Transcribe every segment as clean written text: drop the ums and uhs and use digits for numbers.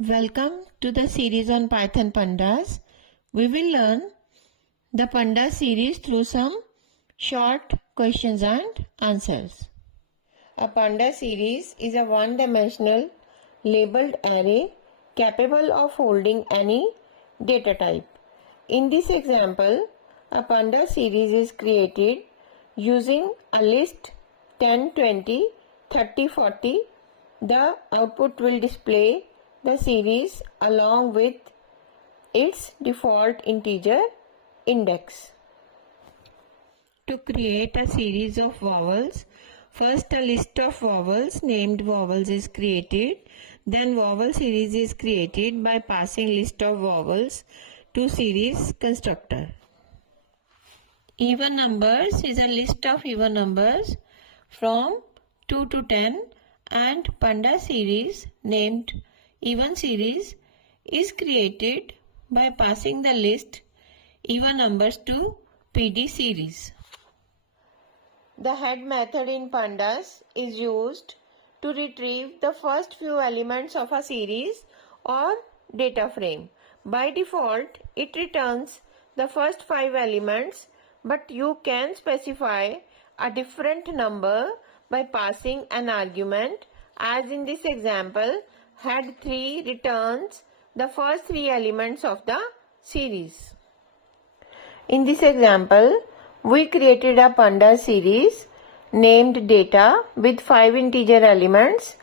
Welcome to the series on Python Pandas. We will learn the Pandas series through some short questions and answers. A Pandas series is a one-dimensional labeled array capable of holding any data type. In this example, a Pandas series is created using a list 10, 20, 30, 40. The output will display the series along with its default integer index. To create a series of vowels, first a list of vowels named vowels is created. Then vowel series is created by passing list of vowels to series constructor. Even numbers is a list of even numbers from 2 to 10, and Pandas series named even series is created by passing the list even numbers to PD series. The head method in Pandas is used to retrieve the first few elements of a series or data frame. By default, it returns the first 5 elements, but you can specify a different number by passing an argument, as in this example, head 3 returns the first 3 elements of the series. In this example, we created a Pandas series named data with 5 integer elements.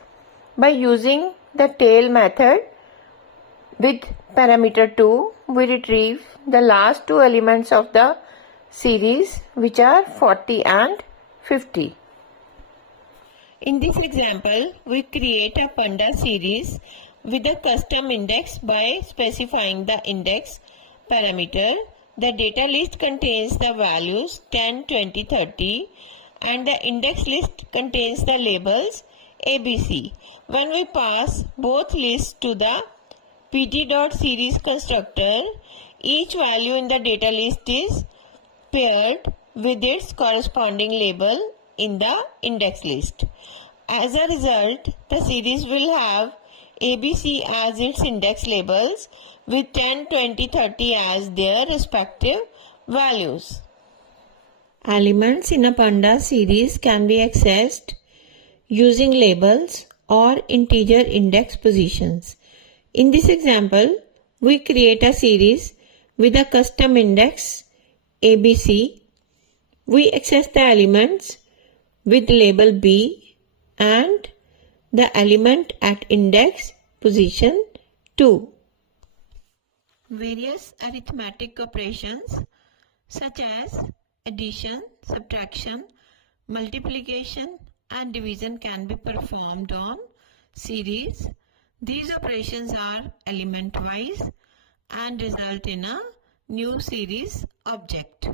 By using the tail method with parameter 2, we retrieve the last 2 elements of the series, which are 40 and 50. In this example, we create a Pandas series with a custom index by specifying the index parameter. The data list contains the values 10, 20, 30, and the index list contains the labels ABC. When we pass both lists to the pd.series constructor, each value in the data list is paired with its corresponding label in the index list. As a result, the series will have ABC as its index labels with 10, 20, 30 as their respective values. Elements in a Pandas series can be accessed using labels or integer index positions. In this example, we create a series with a custom index ABC. We access the elements with label B and the element at index position 2. Various arithmetic operations such as addition, subtraction, multiplication and division can be performed on series. These operations are element wise and result in a new series object.